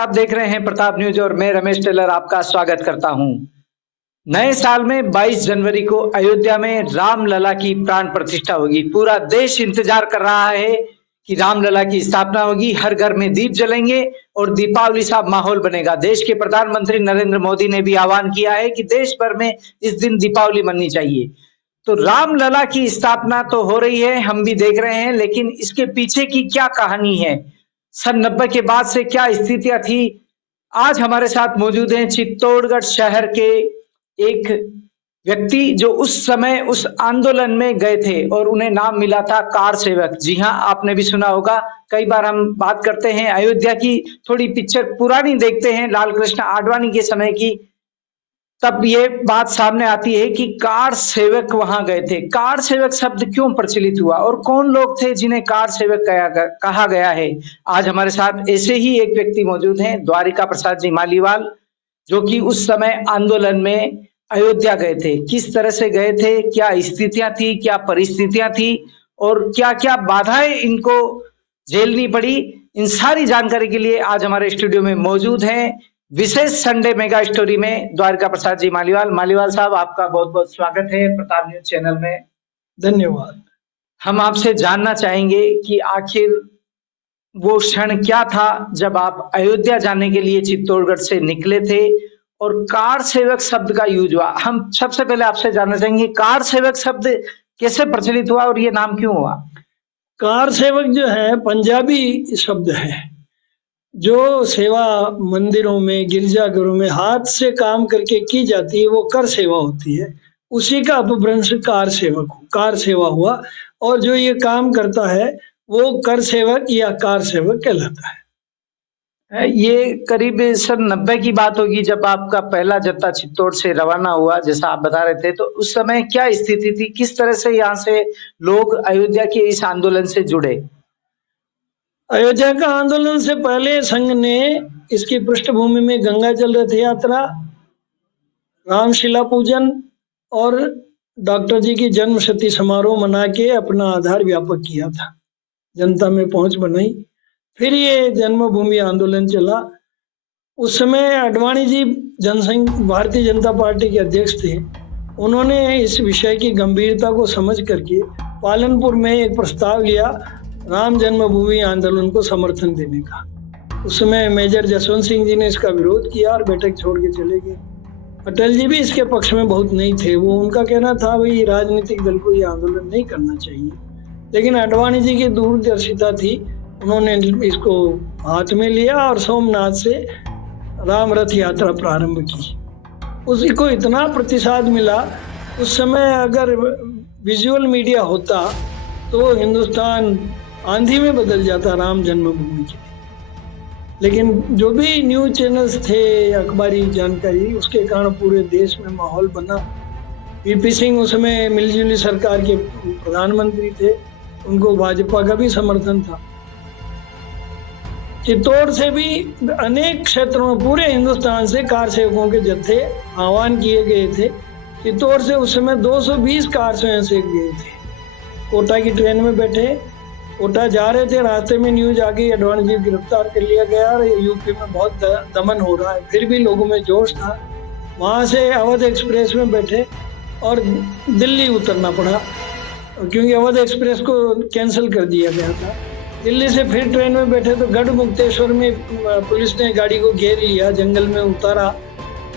आप देख रहे हैं प्रताप न्यूज और मैं रमेश टेलर आपका स्वागत करता हूं। नए साल में 22 जनवरी को अयोध्या में रामलला की प्राण प्रतिष्ठा होगी। पूरा देश इंतजार कर रहा है कि रामलला की स्थापना होगी। हर घर में दीप जलेंगे और दीपावली सा माहौल बनेगा। देश के प्रधानमंत्री नरेंद्र मोदी ने भी आह्वान किया है कि देश भर में इस दिन दीपावली मननी चाहिए। तो रामलला की स्थापना तो हो रही है, हम भी देख रहे हैं, लेकिन इसके पीछे की क्या कहानी है, सन 90 के बाद से क्या स्थितियां थी। आज हमारे साथ मौजूद हैं चित्तौड़गढ़ शहर के एक व्यक्ति जो उस समय उस आंदोलन में गए थे और उन्हें नाम मिला था कार सेवक। जी हाँ, आपने भी सुना होगा। कई बार हम बात करते हैं अयोध्या की, थोड़ी पिक्चर पुरानी देखते हैं लाल कृष्ण आडवाणी के समय की, तब ये बात सामने आती है कि कार सेवक वहां गए थे। कार सेवक शब्द क्यों प्रचलित हुआ और कौन लोग थे जिन्हें कार सेवक कहा गया है। आज हमारे साथ ऐसे ही एक व्यक्ति मौजूद हैं, द्वारिका प्रसाद जी मालीवाल, जो कि उस समय आंदोलन में अयोध्या गए थे। किस तरह से गए थे, क्या स्थितियां थी, क्या परिस्थितियां थी और क्या क्या बाधाएं इनको झेलनी पड़ी, इन सारी जानकारी के लिए आज हमारे स्टूडियो में मौजूद हैं विशेष संडे मेगा स्टोरी में द्वारिका प्रसाद जी मालीवाल। मालीवाल साहब, आपका बहुत बहुत स्वागत है प्रताप न्यूज चैनल में। धन्यवाद। हम आपसे जानना चाहेंगे कि आखिर वो क्षण क्या था जब आप अयोध्या जाने के लिए चित्तौड़गढ़ से निकले थे और कार सेवक शब्द का यूज हुआ। हम सबसे पहले आपसे जानना चाहेंगे कार सेवक शब्द कैसे प्रचलित हुआ और ये नाम क्यों हुआ। कार सेवक जो है पंजाबी शब्द है, जो सेवा मंदिरों में गिरजाघरों में हाथ से काम करके की जाती है वो कर सेवा होती है। उसी का अपभ्रंश कार सेवा हुआ और जो ये काम करता है वो कर सेवक या कार सेवक कहलाता है। ये करीब सन 90 की बात होगी जब आपका पहला जत्था चित्तौड़ से रवाना हुआ, जैसा आप बता रहे थे। तो उस समय क्या स्थिति थी, किस तरह से यहाँ से लोग अयोध्या के इस आंदोलन से जुड़े। अयोध्या का आंदोलन से पहले संघ ने इसकी पृष्ठभूमि में गंगा जल रथ यात्रा, रामशिला पूजन और डॉक्टर जी की जन्म शती समारोह मना के अपना आधार व्यापक किया था, जनता में पहुंच बनाई। फिर ये जन्मभूमि आंदोलन चला। उस समय आडवाणी जी जनसंघ भारतीय जनता पार्टी के अध्यक्ष थे। उन्होंने इस विषय की गंभीरता को समझ करके पालनपुर में एक प्रस्ताव लिया राम जन्मभूमि आंदोलन को समर्थन देने का। उस समय मेजर जसवंत सिंह जी ने इसका विरोध किया और बैठक छोड़ के चले गए। अटल जी भी इसके पक्ष में बहुत नहीं थे। वो उनका कहना था भाई राजनीतिक दल को ये आंदोलन नहीं करना चाहिए, लेकिन आडवाणी जी की दूरदर्शिता थी। उन्होंने इसको हाथ में लिया और सोमनाथ से राम रथ यात्रा प्रारंभ की। उसी को इतना प्रतिसाद मिला। उस समय अगर विजुअल मीडिया होता तो हिंदुस्तान आंधी में बदल जाता राम जन्मभूमि के। लेकिन जो भी न्यूज चैनल्स थे, अखबारी जानकारी, उसके कारण पूरे देश में माहौल बना। वीपी सिंह उस समय मिलजुली सरकार के प्रधानमंत्री थे, उनको भाजपा का भी समर्थन था। चित्तौड़ से भी अनेक क्षेत्रों में पूरे हिंदुस्तान से कार सेवकों के जत्थे आह्वान किए गए थे। चित्तौड़ से उस समय 220 कार स्वयं सेवक गए थे। कोटा की ट्रेन में बैठे, कोटा जा रहे थे, रास्ते में न्यूज आ गई आडवाणी जी गिरफ्तार कर लिया गया और यूपी में बहुत दमन हो रहा है। फिर भी लोगों में जोश था। वहां से अवध एक्सप्रेस में बैठे और दिल्ली उतरना पड़ा क्योंकि अवध एक्सप्रेस को कैंसिल कर दिया गया था। दिल्ली से फिर ट्रेन में बैठे तो गढ़ मुक्तेश्वर में पुलिस ने गाड़ी को घेर लिया, जंगल में उतारा।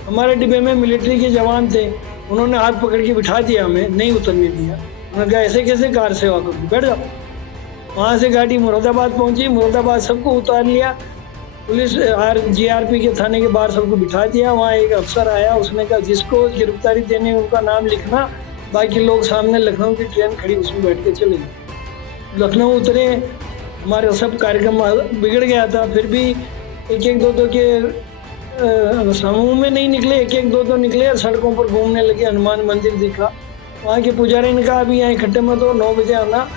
हमारे डिब्बे में मिलिट्री के जवान थे, उन्होंने हाथ पकड़ के बिठा दिया, हमें नहीं उतरने दिया। उन्होंने कहा ऐसे कैसे कार सेवा करूँ, बैठ जाओ। वहाँ से गाड़ी मुरादाबाद पहुंची, मुरादाबाद सबको उतार लिया। पुलिस जीआरपी के थाने के बाहर सबको बिठा दिया। वहाँ एक अफसर आया, उसने कहा जिसको गिरफ्तारी देने उनका नाम लिखना, बाकी लोग सामने लखनऊ की ट्रेन खड़ी उसमें बैठ के चले गए। लखनऊ उतरे, हमारे सब कार्यक्रम बिगड़ गया था। फिर भी एक एक दो के समूह में नहीं निकले, एक एक दो निकले और सड़कों पर घूमने लगे। हनुमान मंदिर दिखा, वहाँ के पुजारी ने कहा अभी यहाँ इकट्ठे मत हो, 9 बजे आना,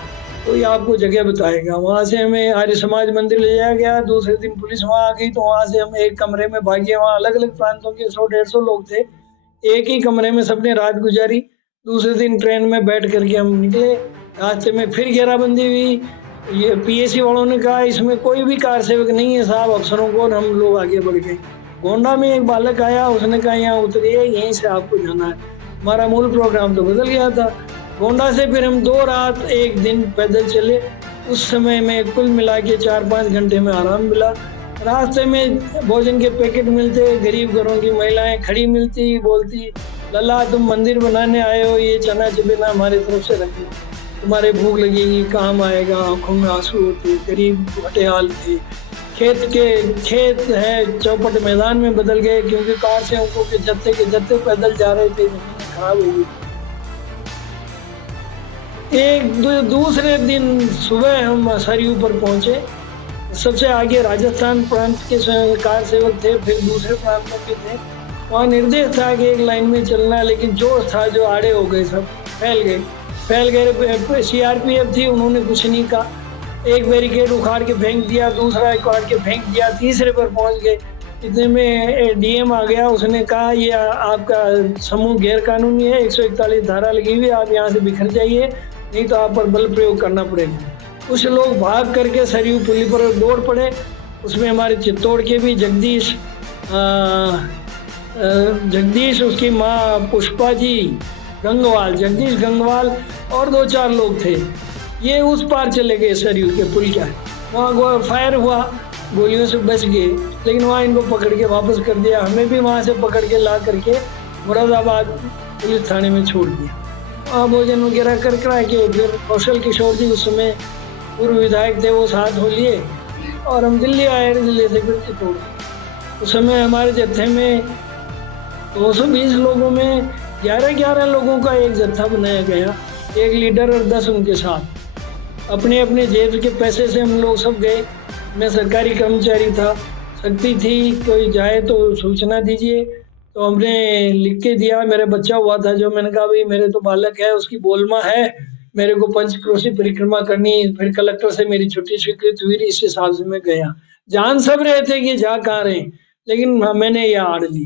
तो ये आपको जगह बताएगा। वहाँ से हमें आर्य समाज मंदिर ले जाया गया। दूसरे दिन पुलिस वहाँ आ गई तो वहाँ से हम एक कमरे में भागे। वहाँ अलग अलग प्रांतों के 100-150 लोग थे, एक ही कमरे में सबने रात गुजारी। दूसरे दिन ट्रेन में बैठ करके हम निकले। रास्ते में फिर घेराबंदी हुई, ये पीएसी वालों ने कहा इसमें कोई भी कार सेवक नहीं है साहब, अफसरों को, और हम लोग आगे बढ़ गए। गोंडा में एक बालक आया, उसने कहा यहाँ उतरिए, यहीं से आपको जाना है। हमारा मूल प्रोग्राम तो बदल गया था। गोंडा से फिर हम 2 रात 1 दिन पैदल चले। उस समय में कुल मिला के 4-5 घंटे में आराम मिला। रास्ते में भोजन के पैकेट मिलते, गरीब घरों की महिलाएं खड़ी मिलती, बोलती लल्ला तुम मंदिर बनाने आए हो, ये चना चबेना हमारी तरफ से रख लो, तुम्हारे भूख लगेगी, काम आएगा। आंखों में आंसू होते, गरीब हटेहाल थे। खेत है चौपट मैदान में बदल गए, क्योंकि कार सेवकों के जत्थे पैदल जा रहे थे, जमीनें खराब हो गई। दूसरे दिन सुबह हम सरयू पर पहुंचे। सबसे आगे राजस्थान प्रांत के कार सेवक थे, फिर दूसरे प्रांतों के थे। वहाँ निर्देश था कि एक लाइन में चलना, लेकिन जोश था जो आड़े हो गए, सब फैल गए। सीआरपीएफ थी, उन्होंने कुछ नहीं कहा। एक बैरिकेड उखाड़ के फेंक दिया, दूसरा उखाड़ के फेंक दिया, तीसरे पर पहुंच गए। इतने में डीएम आ गया, उसने कहा ये आपका समूह गैर कानूनी है, 141 धारा लगी हुई है, आप यहाँ से बिखर जाइए, नहीं तो आप पर बल प्रयोग करना पड़ेगा। कुछ लोग भाग करके सरयू पुली पर दौड़ पड़े। उसमें हमारे चित्तौड़ के भी जगदीश, उसकी माँ पुष्पा जी जगदीश गंगवाल और 2-4 लोग थे। ये उस पार चले गए सरयू के पुल क्या, वहाँ फायर हुआ, गोलियों से बच गए, लेकिन वहाँ इनको पकड़ के वापस कर दिया। हमें भी वहाँ से पकड़ के ला करके मुरादाबाद पुलिस थाने में छोड़ दिया। वहाँ भोजन वगैरह कर के फिर कौशल किशोर जी उस समय पूर्व विधायक थे, वो साथ हो लिए और हम दिल्ली आए। दिल्ली से फिर चित्तौड़। उस समय हमारे जत्थे में 220 लोगों में 11 लोगों का एक जत्था बनाया गया, एक लीडर और 10 उनके साथ। अपने अपने जेब के पैसे से हम लोग सब गए। मैं सरकारी कर्मचारी था, शक्ति थी, कोई जाए तो सूचना दीजिए, तो हमने लिख के दिया। मेरा बच्चा हुआ था जो, मैंने कहा भाई मेरे तो बालक है, उसकी बोलमा है, मेरे को पंचक्रोशी परिक्रमा करनी। फिर कलेक्टर से मेरी छुट्टी स्वीकृत हुई, इस हिसाब से मैं गया। जान सब रहे थे कि जा कहाँ रहे, लेकिन मैंने ये आड़ ली।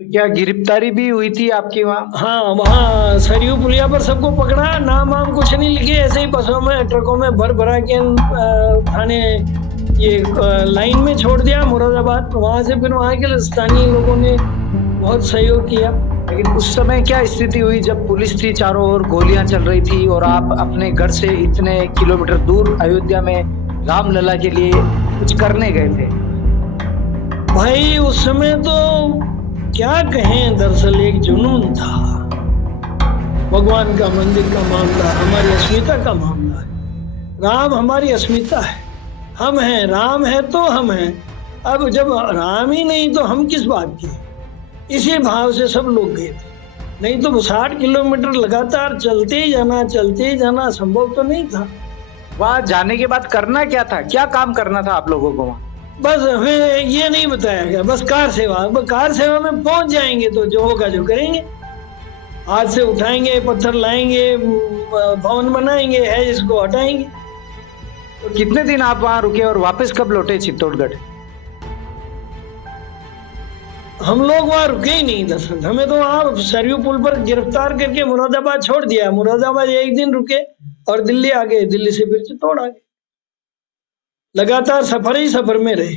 तो क्या गिरफ्तारी भी हुई थी आपकी वहाँ? हाँ, वहाँ सरयू पुलिया पर सबको पकड़ा, नाम वाम कुछ नहीं लिखे, ऐसे ही बसों में ट्रकों में भरा के थाने ये लाइन में छोड़ दिया मुरादाबाद। वहाँ से फिर वहाँ के स्थानीय लोगों ने बहुत सहयोग किया। लेकिन उस समय क्या स्थिति हुई जब पुलिस थी, चारों ओर गोलियां चल रही थी और आप अपने घर से इतने किलोमीटर दूर अयोध्या में रामलला के लिए कुछ करने गए थे? भाई उस समय तो क्या कहें, दरअसल एक जुनून था। भगवान का मंदिर का मामला हमारी अस्मिता का मामला है। राम हमारी अस्मिता है, हम हैं, राम है तो हम हैं। अब जब राम ही नहीं तो हम किस बात के, इसी भाव से सब लोग गए थे। नहीं तो 60 किलोमीटर लगातार चलते ही जाना संभव तो नहीं था। वहाँ जाने के बाद करना क्या था, क्या काम करना था आप लोगों को वहाँ? बस हमें ये नहीं बताया गया, बस कार सेवा में पहुंच जाएंगे तो जो होगा जो करेंगे। हाथ से उठाएंगे, पत्थर लाएंगे, भवन बनाएंगे, है इसको हटाएंगे। तो कितने दिन आप वहाँ रुके और वापस कब लौटे चित्तौड़गढ़? हम लोग वहाँ रुके ही नहीं दरअसल। हमें तो वहाँ सरयू पुल पर गिरफ्तार करके मुरादाबाद छोड़ दिया। मुरादाबाद 1 दिन रुके और दिल्ली आ गए, दिल्ली से फिर चित्तौड़ आ गए। लगातार सफर ही सफर में रहे।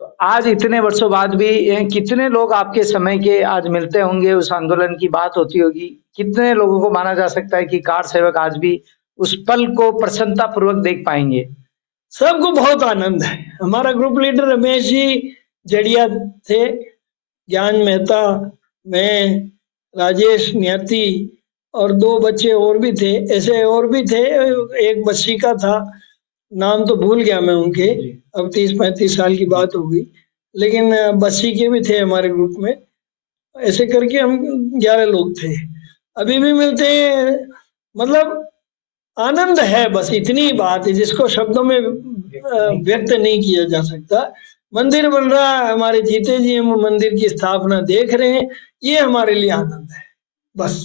तो आज इतने वर्षों बाद भी कितने लोग आपके समय के आज मिलते होंगे, उस आंदोलन की बात होती होगी, कितने लोगों को माना जा सकता है कि कार सेवक आज भी उस पल को प्रसन्नता पूर्वक देख पाएंगे? सबको बहुत आनंद है। हमारा ग्रुप लीडर रमेश जी जड़िया थे, ज्ञान मेहता, मैं, राजेश नियति और 2 बच्चे और भी थे। ऐसे और भी थे, एक बस्सी का था, नाम तो भूल गया मैं उनके, अब 30-35 साल की बात हो गई, लेकिन बस्सी के भी थे हमारे ग्रुप में। ऐसे करके हम 11 लोग थे, अभी भी मिलते हैं। मतलब आनंद है, बस इतनी ही बात है जिसको शब्दों में व्यक्त नहीं किया जा सकता। मंदिर बन रहा है, हमारे जीते जी हम मंदिर की स्थापना देख रहे हैं, ये हमारे लिए आनंद है बस।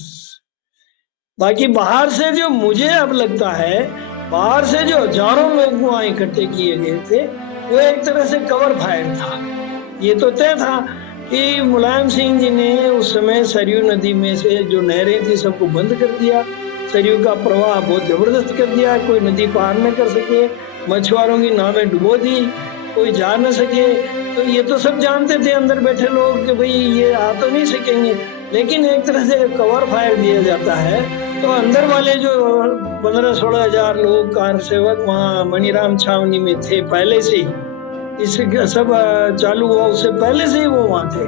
बाकी बाहर से जो मुझे अब लगता है, बाहर से जो हजारों लोग वहां इकट्ठे किए गए थे, वो एक तरह से कवर फायर था। ये तो तय था कि मुलायम सिंह जी ने उस समय सरयू नदी में से जो नहरें थी सबको बंद कर दिया, सरयू का प्रवाह बहुत जबरदस्त कर दिया, कोई नदी पार न कर सके, मछुआरों की नावें डुबो दी, कोई जा न सके। तो ये तो सब जानते थे अंदर बैठे लोग कि भाई ये आ तो नहीं सकेंगे, लेकिन एक तरह से कवर फायर दिया जाता है। तो अंदर वाले जो 15-16 हजार लोग कार सेवक वहाँ मणिराम छावनी में थे पहले से ही, इस सब चालू हुआ उससे पहले से ही वो वहाँ थे।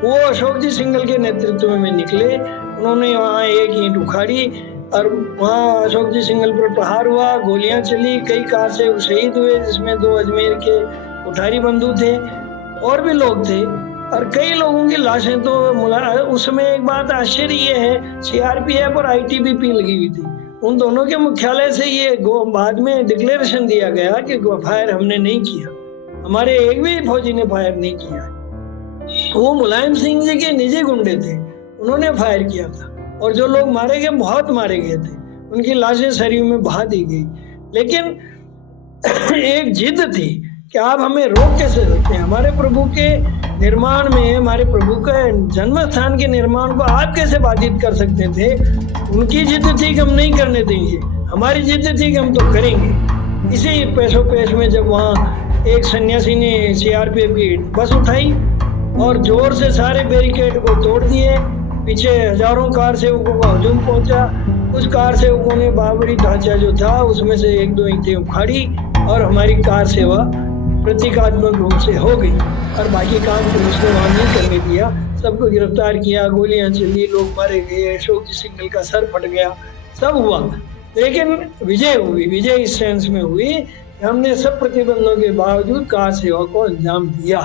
वो अशोक जी सिंघल के नेतृत्व में निकले, उन्होंने वहाँ एक ईंट उखाड़ी और वहाँ अशोक जी सिंघल पर प्रहार हुआ, गोलियां चली, कई कार से शहीद हुए, जिसमें 2 अजमेर के कोठारी बंधु थे और भी लोग थे, और कई लोगों की लाशें तो उसमें एक बात आश्चर्य ये है, सीआरपीएफ और आईटीबीपी लगी हुई थी, उन दोनों के मुख्यालय से ये बाद में डिक्लेरेशन दिया गया कि फायर हमने नहीं किया, हमारे एक भी फौजी ने फायर नहीं किया। वो मुलायम सिंह जी के निजी गुंडे थे, उन्होंने फायर किया था, और जो लोग मारे गए बहुत मारे गए थे, उनकी लाशें सरयू में बहा दी गई। लेकिन एक जिद थी कि आप हमें रोक कैसे सकते हैं, हमारे प्रभु के निर्माण में, हमारे प्रभु के जन्म स्थान के निर्माण को आप कैसे बाधित कर सकते थे। उनकी जिद थी कि हम नहीं करने देंगे, हमारी जिद थी कि हम तो करेंगे। इसी पेशो पेश में जब वहाँ एक सन्यासी ने सीआरपीएफ की बस उठाई और जोर से सारे बैरिकेड को तोड़ दिए, पीछे हजारों कार सेवकों का हजूम पहुंचा। उस कार सेवकों ने बाबरी ढांचा जो था उसमें से 1-2 ईंटें उखाड़ी और हमारी कार सेवा प्रतीकात्मक रूप से हो गई, और बाकी काम पुलिस ने वहां नहीं करने दिया, सबको गिरफ्तार किया, गोलियां चली, लोग मारे गए, अशोक जी सिंघल का सर फट गया, सब हुआ। लेकिन विजय हुई, विजय इस सेंस में हुई कि हमने सब प्रतिबंधों के बावजूद कार सेवा को अंजाम दिया।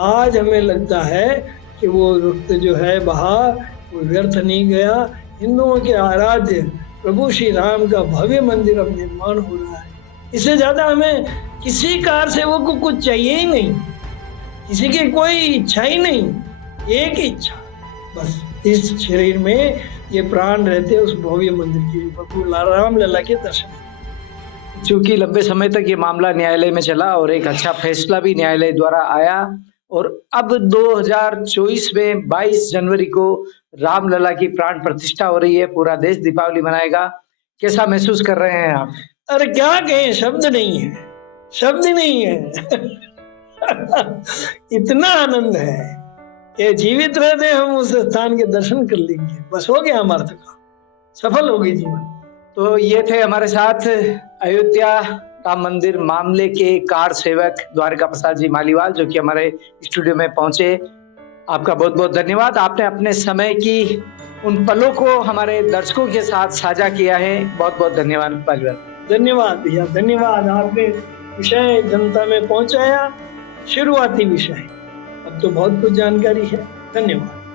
आज हमें लगता है कि वो रक्त जो है बहा वो व्यर्थ नहीं गया। हिंदुओं के आराध्य प्रभु श्री राम का भव्य मंदिर अब निर्माण हो रहा है। इससे ज्यादा हमें किसी कार सेवक को कुछ चाहिए ही नहीं, किसी की कोई इच्छा ही नहीं, एक इच्छा बस, इस शरीर में ये प्राण रहते उस भव्य मंदिर की, प्रभु राम लला के दर्शन। चूंकि लंबे समय तक ये मामला न्यायालय में चला और एक अच्छा फैसला भी न्यायालय द्वारा आया, और अब 2024 में 22 जनवरी को रामलला की प्राण प्रतिष्ठा हो रही है, पूरा देश दीपावली मनाएगा। कैसा महसूस कर रहे हैं आप? अरे क्या कहें, शब्द नहीं है, शब्द नहीं है। इतना आनंद है कि जीवित रहते हम उस स्थान के दर्शन कर लेंगे, बस हो गया हमारा काम, सफल हो गई जीवन। तो ये थे हमारे साथ अयोध्या राम मंदिर मामले के कार सेवक द्वारिका प्रसाद जी मालीवाल, जो कि हमारे स्टूडियो में पहुंचे। आपका बहुत बहुत धन्यवाद, आपने अपने समय की उन पलों को हमारे दर्शकों के साथ साझा किया है। बहुत बहुत धन्यवाद मालीवाल। धन्यवाद भैया, धन्यवाद। आपने विषय जनता में पहुंचाया, शुरुआती विषय, अब तो बहुत कुछ जानकारी है। धन्यवाद।